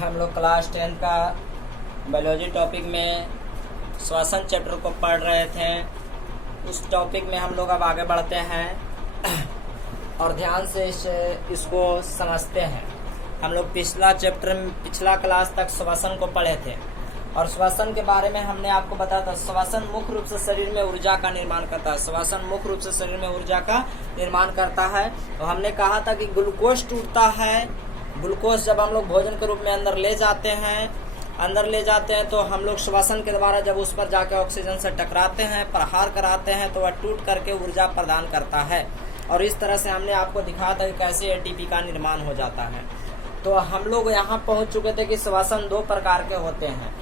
हम लोग क्लास 10 का बायोलॉजी टॉपिक में श्वसन चैप्टर को पढ़ रहे थे। उस टॉपिक में हम लोग अब आगे बढ़ते हैं और ध्यान से इसको समझते हैं। हम लोग पिछला क्लास तक श्वसन को पढ़े थे और श्वसन के बारे में हमने आपको बताया था। श्वसन मुख्य रूप से शरीर में ऊर्जा का निर्माण करता है। श्वसन मुख्य रूप से शरीर में ऊर्जा का निर्माण करता है। तो हमने कहा था कि ग्लूकोज टूटता है। ग्लूकोज जब हम लोग भोजन के रूप में अंदर ले जाते हैं तो हम लोग श्वसन के द्वारा जब उस पर जाके ऑक्सीजन से टकराते हैं, प्रहार कराते हैं, तो वह टूट करके ऊर्जा प्रदान करता है। और इस तरह से हमने आपको दिखाया था कि कैसे एटीपी का निर्माण हो जाता है। तो हम लोग यहाँ पहुँच चुके थे कि श्वसन दो प्रकार के होते हैं।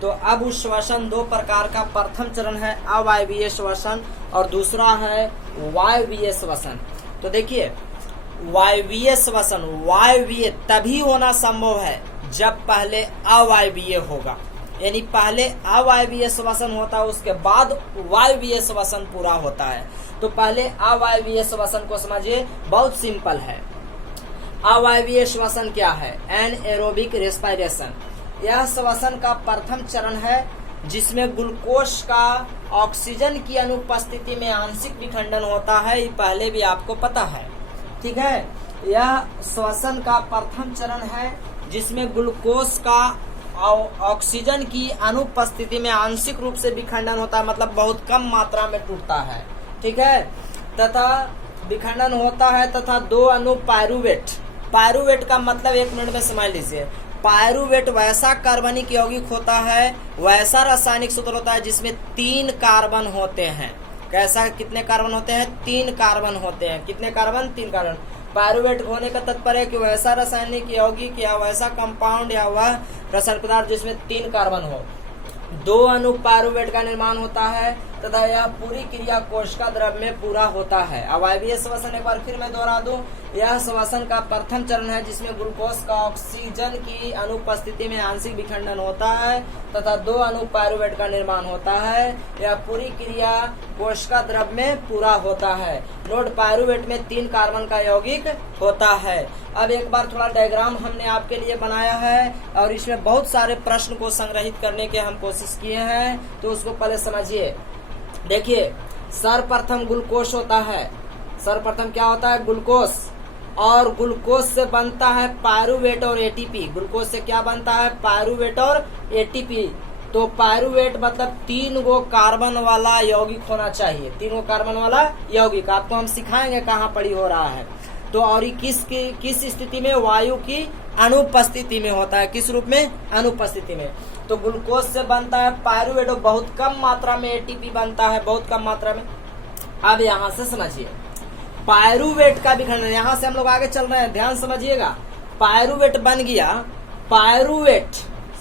तो अब उस श्वसन दो प्रकार का प्रथम चरण है अवायवीय श्वसन और दूसरा है वायवीय श्वसन। तो देखिए, वायवीय श्वसन वायवीय तभी होना संभव है जब पहले अवायवीय होगा, यानी पहले अवायवीय श्वसन होता है, उसके बाद वायवीय श्वसन पूरा होता है। तो पहले अवायवीय श्वसन को समझिए, बहुत सिंपल है। अवायवीय श्वसन क्या है? Anaerobic respiration. यह श्वसन का प्रथम चरण है जिसमें ग्लूकोज का ऑक्सीजन की अनुपस्थिति में आंशिक विखंडन होता है। ये पहले भी आपको पता है, ठीक है। यह श्वसन का प्रथम चरण है जिसमें ग्लूकोज का ऑक्सीजन की अनुपस्थिति में आंशिक रूप से विखंडन होता है, मतलब बहुत कम मात्रा में टूटता है, ठीक है। तथा विखंडन होता है तथा दो अणु पायरुवेट। पायरुवेट का मतलब 1 मिनट में समझ लीजिए। पायरुवेट वैसा कार्बनिक यौगिक होता है, वैसा रासायनिक सूत्र होता है जिसमें 3 कार्बन होते हैं। कैसा? कितने कार्बन होते हैं? 3 कार्बन होते हैं। कितने कार्बन? 3 कार्बन। पायरुवेट होने का तात्पर्य है कि वैसा रासायनिक यौगिक या वैसा कंपाउंड या वह रासायनिक पदार्थ जिसमें 3 कार्बन हो। 2 अणु पायरुवेट का निर्माण होता है तथा यह पूरी क्रिया कोशिका द्रव में पूरा होता है। अवायवीय श्वसन एक बार फिर मैं दोहरा दूं, यह श्वसन का प्रथम चरण है जिसमें ग्लूकोज का ऑक्सीजन की अनुपस्थिति में आंशिक विखंडन होता है तथा 2 अणु पायरुवेट का निर्माण होता है। यह पूरी क्रिया कोशिका द्रव में पूरा होता है। नोट, पायरुवेट में 3 कार्बन का यौगिक होता है। अब एक बार थोड़ा डायग्राम हमने आपके लिए बनाया है और इसमें बहुत सारे प्रश्न को संग्रहित करने के हम कोशिश किए हैं, तो उसको पहले समझिए। देखिए, सर्वप्रथम ग्लूकोज होता है। सर्वप्रथम क्या होता है? ग्लूकोज। और ग्लूकोज से बनता है पायरुवेट और एटीपी। ग्लूकोज से क्या बनता है? पायरुवेट और एटीपी। तो पायरुवेट मतलब 3 गो कार्बन वाला यौगिक होना चाहिए। 3 गो कार्बन वाला यौगिक आपको हम सिखाएंगे कहाँ पड़ी हो रहा है। तो और किस स्थिति में? वायु की अनुपस्थिति में होता है। किस रूप में? अनुपस्थिति में। तो ग्लूकोज से बनता है पायरुवेट और बहुत कम मात्रा में एटीपी बनता है, बहुत कम मात्रा में। अब यहाँ से समझिए, पायरुवेट का विखंडन, यहाँ से हम लोग आगे चल रहे हैं, ध्यान समझिएगा। पायरुवेट बन गया। पायरुवेट,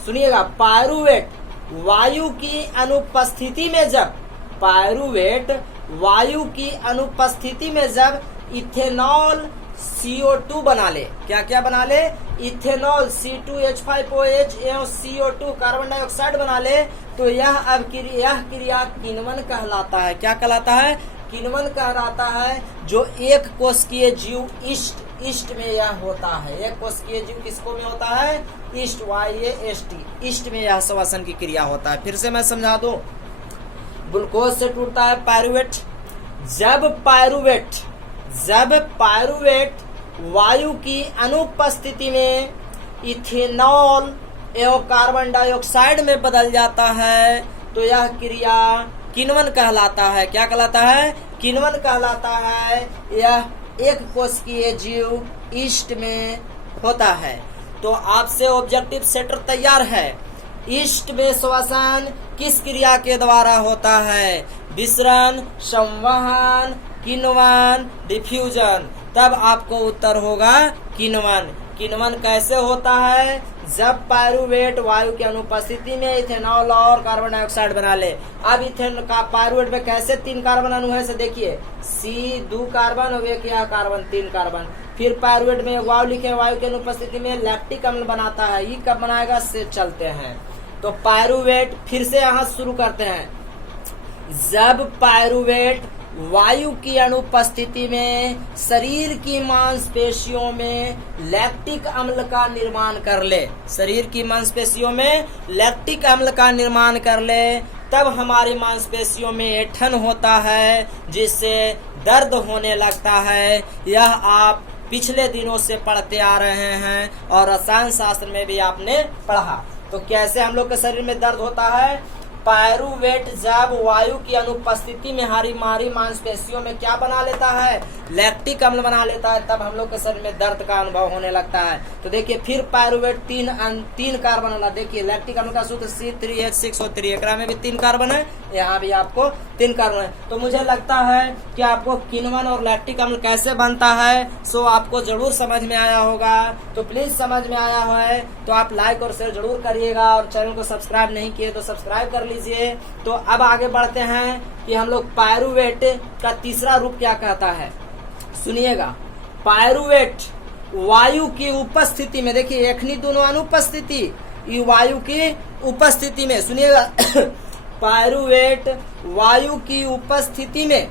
सुनिएगा, पायरुवेट वायु की अनुपस्थिति में जब पायरुवेट वायु की अनुपस्थिति में जब इथेनॉल CO2 बना ले। क्या क्या बना ले? इथेनॉल C2H5OH एवं CO2 कार्बन डाइऑक्साइड बना ले, तो यह क्रिया किण्वन कहलाता है। क्या कहलाता है? किण्वन कहलाता है। जो एक कोशिकीय जीव ईस्ट में यह होता है। एक कोशिकीय जीव किसको में होता है? ईस्ट, YAST, ईस्ट में यह श्वसन की क्रिया होता है। फिर से मैं समझा दूं, ग्लूकोज से टूटता है पायरुवेट। जब पायरुवेट वायु की अनुपस्थिति में इथेनॉल एवं कार्बन डाइऑक्साइड में बदल जाता है, तो यह क्रिया किण्वन कहलाता है। क्या कहलाता है? किण्वन कहलाता है। यह एक कोशिकीय जीव ईस्ट में होता है। तो आपसे ऑब्जेक्टिव सेटर तैयार है। ईस्ट में श्वसन किस क्रिया के द्वारा होता है? विसरण, संवहन, किण्वन, डिफ्यूजन। तब आपको उत्तर होगा किण्वन। किण्वन कैसे होता है? जब पायरुवेट वायु की अनुपस्थिति में इथेनॉल और कार्बन डाइऑक्साइड बना ले। अब पायरुवेट में कैसे 3 कार्बन अणु है? से देखिए, C 2 कार्बन और एक यह कार्बन 3 कार्बन। फिर पायरुवेट में वायु लिखे, वायु की अनुपस्थिति में लैक्टिक अम्ल बनाता है। ये कब बनाएगा? से चलते हैं। तो पायरुवेट, फिर से यहाँ शुरू करते हैं। जब पायरुवेट वायु की अनुपस्थिति में शरीर की मांसपेशियों में लैक्टिक अम्ल का निर्माण कर ले, शरीर की मांसपेशियों में लैक्टिक अम्ल का निर्माण कर ले, तब हमारी मांसपेशियों में ऐंठन होता है जिससे दर्द होने लगता है। यह आप पिछले दिनों से पढ़ते आ रहे हैं और रसायन शास्त्र में भी आपने पढ़ा। तो कैसे हम लोग के शरीर में दर्द होता है? पायरुवेट जब वायु की अनुपस्थिति में हमारी मांसपेशियों में क्या बना लेता है? लैक्टिक अम्ल बना लेता है, तब हम लोग के शरीर में दर्द का अनुभव होने लगता है। तो देखिए फिर पायरुवेट तीन कार्बन वाला, देखिए लैक्टिक अम्ल का सूत्र C3H6O3, एकरा में भी 3 कार्बन है, यहाँ भी आपको 3 कार्बन है। तो मुझे लगता है कि आपको किण्वन और लैक्टिक अम्ल कैसे बनता है सो आपको जरूर समझ में आया होगा। तो प्लीज समझ में आया है तो आप लाइक और शेयर जरूर करिएगा, और चैनल को सब्सक्राइब नहीं किए तो सब्सक्राइब कर लीजिए। तो अब आगे बढ़ते हैं कि हम लोग पायरुवेट का तीसरा रूप क्या कहता है, सुनिएगा। पायरुवेट वायु की उपस्थिति में, देखिए एखनी दोनों अनुपस्थिति, ये वायु की उपस्थिति में, सुनिएगा पायरुवेट वायु की उपस्थिति में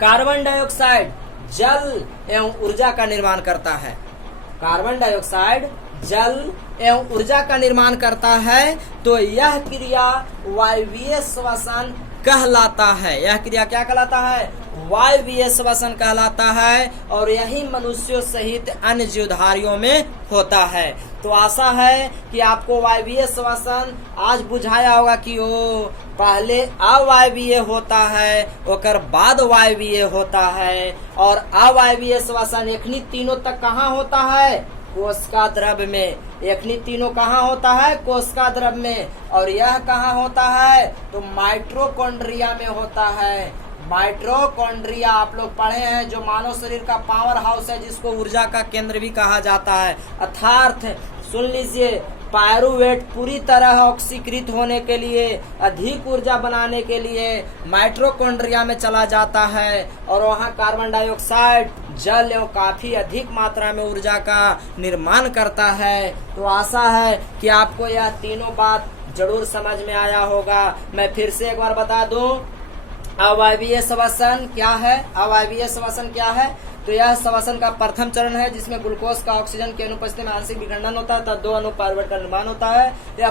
कार्बन डाइऑक्साइड, जल एवं ऊर्जा का निर्माण करता है। कार्बन डाइऑक्साइड जल एवं ऊर्जा का निर्माण करता है। तो यह क्रिया वायवीय श्वसन कहलाता है। यह क्रिया क्या कहलाता है? वायवीय श्वसन कहलाता है, और यही मनुष्यों सहित अन्य जीवधारियों में होता है। तो आशा है कि आपको वायवीय श्वसन आज बुझाया होगा कि ओ पहले अवायवीय होता है, ओकर बाद वायवीय होता है, और अवायवीय श्वसन एखनी तीनों तक कहाँ होता है? कोशिका द्रव्य में। एखनी तीनों कहाँ होता है? कोशिका द्रव्य में। और यह कहाँ होता है? तो माइटोकॉन्ड्रिया में होता है। माइटोकॉन्ड्रिया आप लोग पढ़े हैं, जो मानव शरीर का पावर हाउस है, जिसको ऊर्जा का केंद्र भी कहा जाता है। अर्थात सुन लीजिए, पायरुवेट पूरी तरह ऑक्सीकृत होने के लिए, अधिक ऊर्जा बनाने के लिए माइटोकॉन्ड्रिया में चला जाता है, और वहाँ कार्बन डाइऑक्साइड, जल एवं काफी अधिक मात्रा में ऊर्जा का निर्माण करता है। तो आशा है कि आपको यह तीनों बात जरूर समझ में आया होगा। मैं फिर से एक बार बता दूं, अवायवीय श्वसन क्या है? अवायवीय श्वसन क्या है? तो यह श्वसन का प्रथम चरण है, जिसमें ग्लूकोज का ऑक्सीजन की अनुपस्थिति में आंशिक विखंडन होता है, तब 2 अणु पायरुवेट का निर्माण होता है। यह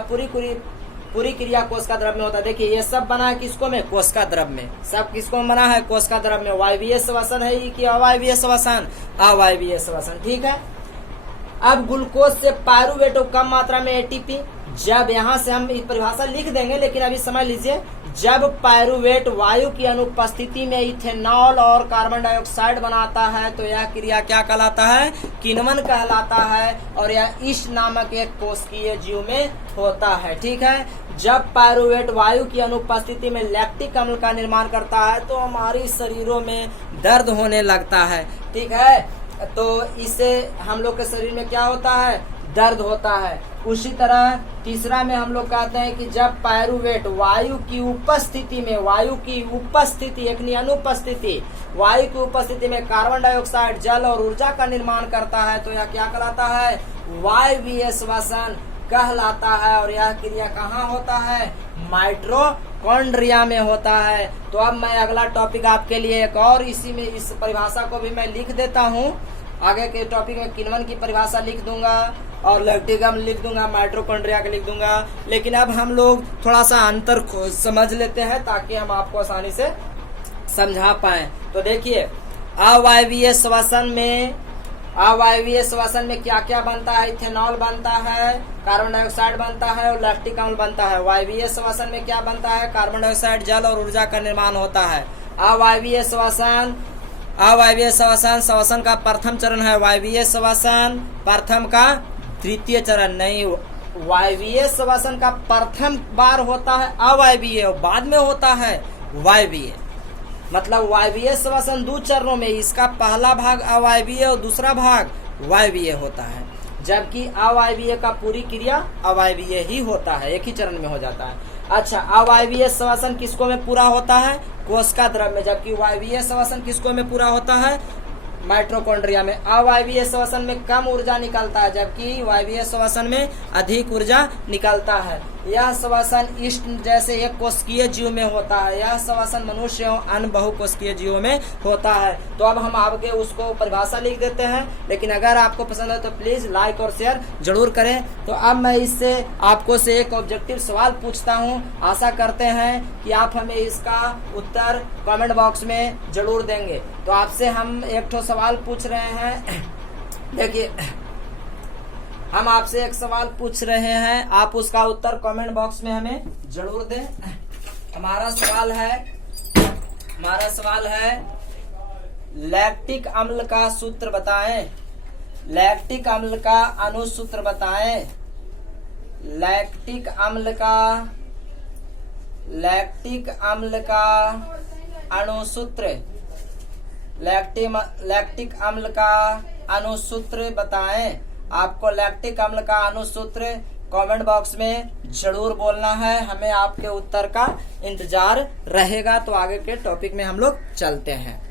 पूरी क्रिया कोशिका द्रव्य में होता है। देखिए ये सब बना है किसको में? कोशिका द्रव्य में। सब किसको में बना है? कोशिका द्रव्य में। वायवीय श्वसन है कि अवायवीय श्वसन? अवायवीय श्वसन, ठीक है। अब ग्लूकोज से पायरुवेट और कम मात्रा में एटीपी, जब यहाँ से हम परिभाषा लिख देंगे, लेकिन अभी समझ लीजिए, जब पायरुवेट वायु की अनुपस्थिति में इथेनॉल और कार्बन डाइऑक्साइड बनाता है तो यह क्रिया क्या कहलाता है? किण्वन कहलाता है, और यह ईस्ट नामक एक कोशिकीय जीव में होता है, ठीक है। जब पायरुवेट वायु की अनुपस्थिति में लैक्टिक अम्ल का निर्माण करता है तो हमारी शरीरों में दर्द होने लगता है, ठीक है। तो इससे हम लोग के शरीर में क्या होता है? दर्द होता है। उसी तरह तीसरा में हम लोग कहते हैं कि जब पायरुवेट वायु की उपस्थिति में, वायु की उपस्थिति एक अनुपस्थिति, वायु की उपस्थिति में कार्बन डाइऑक्साइड, जल और ऊर्जा का निर्माण करता है तो यह क्या कहलाता है? वायवीय श्वसन कहलाता है। और यह क्रिया कहाँ होता है? माइटोकॉन्ड्रिया में होता है। तो अब मैं अगला टॉपिक आपके लिए एक और इसी में इस परिभाषा को भी मैं लिख देता हूँ। आगे के टॉपिक में किण्वन की परिभाषा लिख दूंगा और लैक्टिक अम्ल लिख दूंगा, माइटोकॉन्ड्रिया का लिख दूंगा। लेकिन अब हम लोग थोड़ा सा अंतर को समझ लेते हैं ताकि हम आपको आसानी से समझा पाए। तो देखिए, अवायवीय श्वसन में क्या क्या बनता है? इथेनॉल बनता है, कार्बन डाइऑक्साइड बनता है और लैक्टिक अम्ल बनता है। वायवीय श्वसन में क्या बनता है? कार्बन डाइऑक्साइड, जल और ऊर्जा का निर्माण होता है। अवायवीय श्वसन का प्रथम चरण है वायवीय श्वसन, प्रथम का तृतीय चरण नहीं। वायवीय श्वसन का प्रथम बार होता है अवायवीय, बाद में होता है वायवीय। मतलब वायवीय श्वसन 2 चरणों में, इसका पहला भाग अवायवीय और दूसरा भाग वायवीय होता है, जबकि अवायवीय का पूरी क्रिया अवायवीय ही होता है, एक ही चरण में हो जाता है। अच्छा, अवायवीय श्वसन किसको में पूरा होता है? कोशिका द्रव्य में। जबकि वायवीय श्वसन किसको में पूरा होता है? माइटोकॉन्ड्रिया में। अवायवीय श्वसन में कम ऊर्जा निकलता है, जबकि वायवीय श्वसन में अधिक ऊर्जा निकलता है। यह श्वसन इष्ट जैसे एक कोशिकीय जीव में होता है। यह श्वसन मनुष्य एवं अन्य बहुकोशिकीय जीवों में होता है। तो अब हम आगे उसको परिभाषा लिख देते हैं, लेकिन अगर आपको पसंद है तो प्लीज लाइक और शेयर जरूर करें। तो अब मैं इससे आपको से एक ऑब्जेक्टिव सवाल पूछता हूं। आशा करते हैं कि आप हमें इसका उत्तर कमेंट बॉक्स में जरूर देंगे। तो आपसे हम एक ठो सवाल पूछ रहे हैं। देखिए, हम आपसे एक सवाल पूछ रहे हैं, आप उसका उत्तर कमेंट बॉक्स में हमें जरूर दें। हमारा सवाल है लैक्टिक अम्ल का सूत्र बताएं। लैक्टिक अम्ल का अनुसूत्र बताएं। लैक्टिक अम्ल का अनुसूत्र। लैक्टिक अम्ल का अनुसूत्र बताएं। आपको लैक्टिक अम्ल का अनुसूत्र कमेंट बॉक्स में जरूर बोलना है। हमें आपके उत्तर का इंतजार रहेगा। तो आगे के टॉपिक में हम लोग चलते हैं।